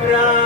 Brown.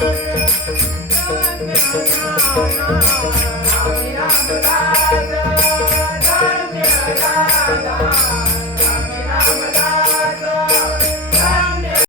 Hare Hare.